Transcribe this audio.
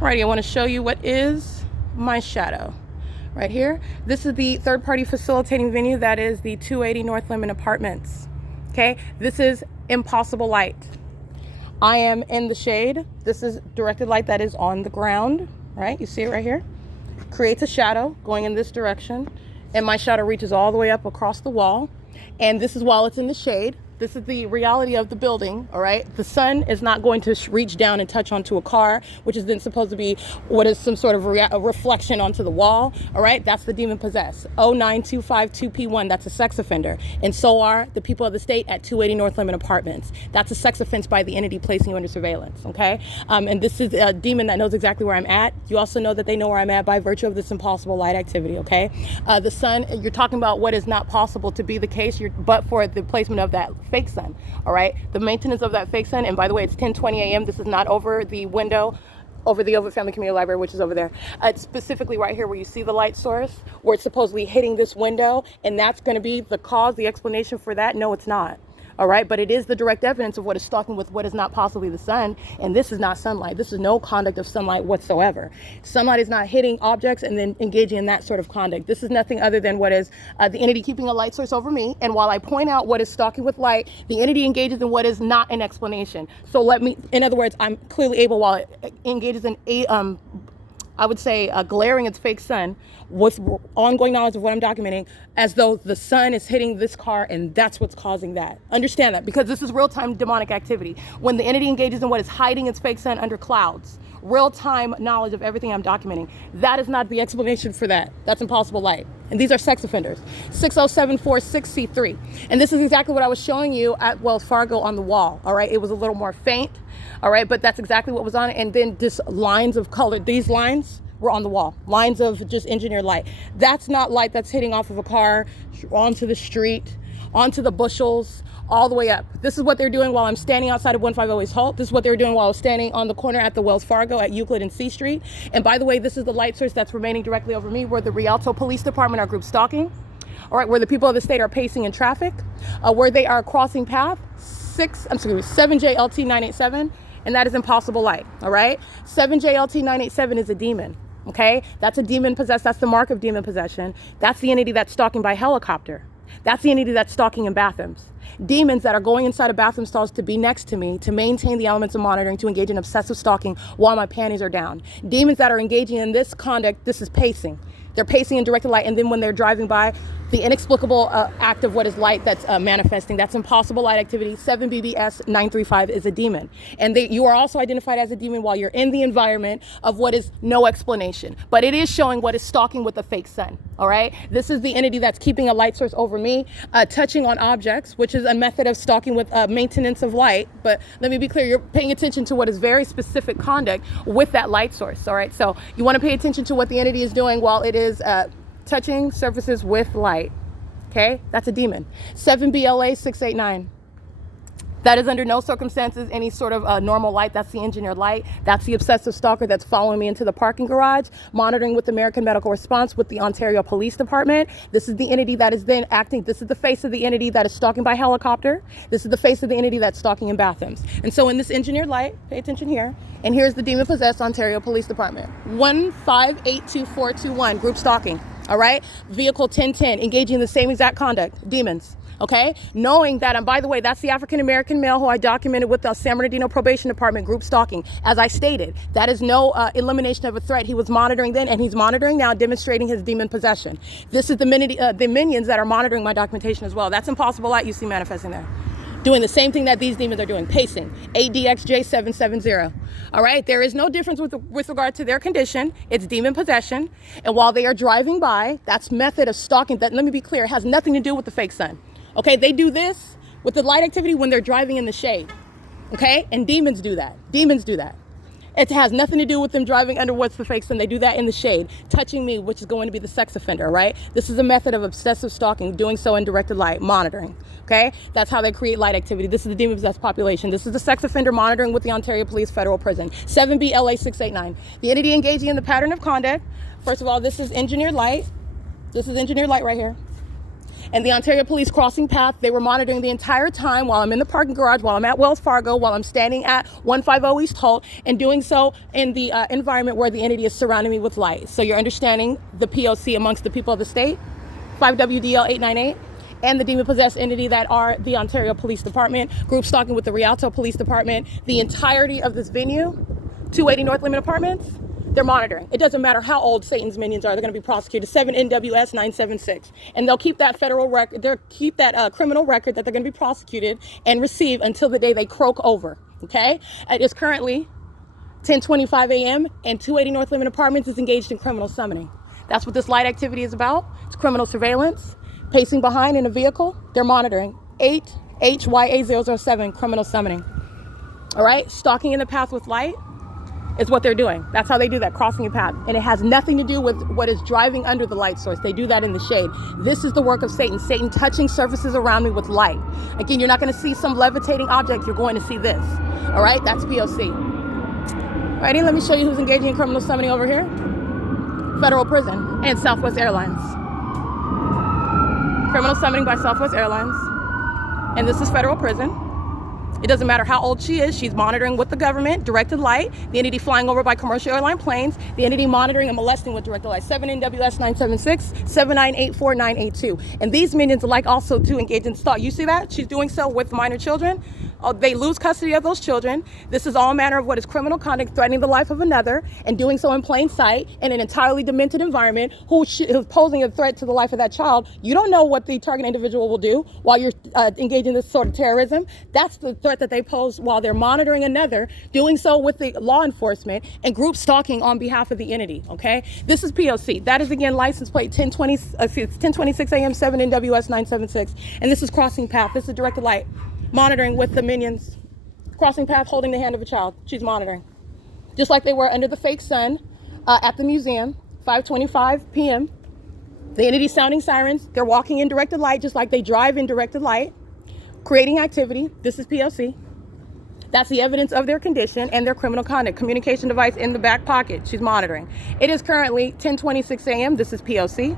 Alrighty, I want to show you what is my shadow right here. This is the third-party facilitating venue. That is the 280 North Lemon Apartments. Okay, this is impossible light. I am in the shade. This is directed light that is on the ground, right? You see it right here. Creates a shadow going in this direction, and my shadow reaches all the way up across the wall. And this is while it's in the shade. This is the reality of the building, all right? The sun is not going to reach down and touch onto a car, which is then supposed to be what is some sort of a reflection onto the wall, all right? That's the demon possessed. 09252P1, that's a sex offender. And so are the people of the state at 280 North Lemon Apartments. That's a sex offense by the entity placing you under surveillance, okay? And this is a demon that knows exactly where I'm at. You also know that they know where I'm at by virtue of this impossible light activity, okay? The sun, you're talking about what is not possible to be the case, but for the placement of that fake sun, all right? The maintenance of that fake sun, and by the way, it's 10:20 a.m. This is not over the window, over the Ovid Family Community Library, which is over there. It's specifically right here where you see the light source, where it's supposedly hitting this window, and that's going to be the cause, the explanation for that. No, it's not. All right, but it is the direct evidence of what is stalking with what is not possibly the sun, and this is not sunlight. This is no conduct of sunlight whatsoever. Sunlight is not hitting objects and then engaging in that sort of conduct. This is nothing other than what is the entity keeping a light source over me, and while I point out what is stalking with light, the entity engages in what is not an explanation. So in other words, I'm clearly able, while it engages in I would say glaring its fake sun with ongoing knowledge of what I'm documenting, as though the sun is hitting this car and that's what's causing that. Understand that, because this is real-time demonic activity. When the entity engages in what is hiding its fake sun under clouds, real-time knowledge of everything I'm documenting, that is not the explanation for that. That's impossible light. And these are sex offenders. 60746C3. And this is exactly what I was showing you at Wells Fargo on the wall, all right? It was a little more faint, all right? But that's exactly what was on it. And then just lines of color, these lines were on the wall. Lines of just engineered light. That's not light that's hitting off of a car, onto the street, onto the bushels, all the way up. This is what they're doing while I'm standing outside of 150 East Holt. This is what they were doing while I was standing on the corner at the Wells Fargo at Euclid and C Street. And by the way, this is the light source that's remaining directly over me, where the Rialto Police Department are group stalking, all right, where the people of the state are pacing in traffic, where they are crossing path, 7JLT987, and that is impossible light, all right? 7JLT987 is a demon. Okay, that's a demon possessed. That's the mark of demon possession. That's the entity that's stalking by helicopter. That's the entity that's stalking in bathrooms. Demons that are going inside of bathroom stalls to be next to me, to maintain the elements of monitoring, to engage in obsessive stalking while my panties are down. Demons that are engaging in this conduct, this is pacing. They're pacing in directed light, and then when they're driving by, the inexplicable act of what is light that's manifesting, that's impossible light activity. 7BBS935 is a demon. And you are also identified as a demon while you're in the environment of what is no explanation. But it is showing what is stalking with a fake sun, all right? This is the entity that's keeping a light source over me, touching on objects, which is a method of stalking with maintenance of light. But let me be clear, you're paying attention to what is very specific conduct with that light source, all right? So you want to pay attention to what the entity is doing while it is touching surfaces with light, okay? That's a demon. 7BLA689. That is under no circumstances any sort of normal light. That's the engineered light. That's the obsessive stalker that's following me into the parking garage, monitoring with American Medical Response with the Ontario Police Department. This is the entity that is then acting. This is the face of the entity that is stalking by helicopter. This is the face of the entity that's stalking in bathrooms. And so in this engineered light, pay attention here, and here's the demon-possessed Ontario Police Department. 1582421, group stalking, all right? Vehicle 1010, engaging in the same exact conduct, demons. Okay, knowing that, and by the way, that's the African-American male who I documented with the San Bernardino Probation Department group stalking. As I stated, that is no elimination of a threat. He was monitoring then, and he's monitoring now, demonstrating his demon possession. This is the minions that are monitoring my documentation as well. That's impossible light you see manifesting there. Doing the same thing that these demons are doing, pacing, ADXJ770. All right, there is no difference with regard to their condition. It's demon possession. And while they are driving by, that's method of stalking. That, let me be clear, it has nothing to do with the fake sun. Okay, they do this with the light activity when they're driving in the shade. Okay, and demons do that. Demons do that. It has nothing to do with them driving under what's the fake sun. They do that in the shade, touching me, which is going to be the sex offender, right? This is a method of obsessive stalking, doing so in directed light, monitoring, okay? That's how they create light activity. This is the demon-possessed population. This is the sex offender monitoring with the Ontario Police Federal Prison. 7BLA689. The entity engaging in the pattern of conduct. First of all, this is engineered light. This is engineered light right here. And the Ontario Police crossing path, they were monitoring the entire time while I'm in the parking garage, while I'm at Wells Fargo, while I'm standing at 150 East Holt, and doing so in the environment where the entity is surrounding me with light. So you're understanding the P.O.C. amongst the people of the state, 5WDL 898. And the demon-possessed entity that are the Ontario Police Department, group stalking with the Rialto Police Department, the entirety of this venue, 280 North Limit Apartments, they're monitoring. It doesn't matter how old Satan's minions are, they're going to be prosecuted. 7 NWS 976. And they'll keep that federal record, they'll keep that criminal record that they're going to be prosecuted and receive until the day they croak over, okay? It is currently 10:25 a.m. and 280 North Limit Apartments is engaged in criminal summoning. That's what this light activity is about. It's criminal surveillance. Pacing behind in a vehicle, they're monitoring. 8HYA007, criminal summoning. All right, stalking in the path with light is what they're doing. That's how they do that, crossing your path. And it has nothing to do with what is driving under the light source. They do that in the shade. This is the work of Satan. Satan touching surfaces around me with light. Again, you're not going to see some levitating object. You're going to see this. All right, that's P.O.C. Alrighty, let me show you who's engaging in criminal summoning over here. Federal Prison and Southwest Airlines. Criminal summoning by Southwest Airlines. And this is Federal Prison. It doesn't matter how old she is. She's monitoring with the government, directed light. The entity flying over by commercial airline planes. The entity monitoring and molesting with directed light. 7 NWS 976, 7984982. And these minions like also to engage in stalk. You see that? She's doing so with minor children. They lose custody of those children. This is all manner of what is criminal conduct, threatening the life of another, and doing so in plain sight in an entirely demented environment, who's posing a threat to the life of that child. You don't know what the target individual will do while you're engaging in this sort of terrorism. That's the threat that they pose while they're monitoring another, doing so with the law enforcement and group stalking on behalf of the entity, okay? This is P.O.C. That is, again, license plate 1026 AM 7 NWS 976. And this is crossing path. This is directed light. Monitoring with the minions, crossing path, holding the hand of a child. She's monitoring. Just like they were under the fake sun at the museum, 5:25 p.m. The entity sounding sirens. They're walking in directed light just like they drive in directed light, creating activity. This is P.O.C. That's the evidence of their condition and their criminal conduct. Communication device in the back pocket. She's monitoring. It is currently 10:26 a.m. This is P.O.C.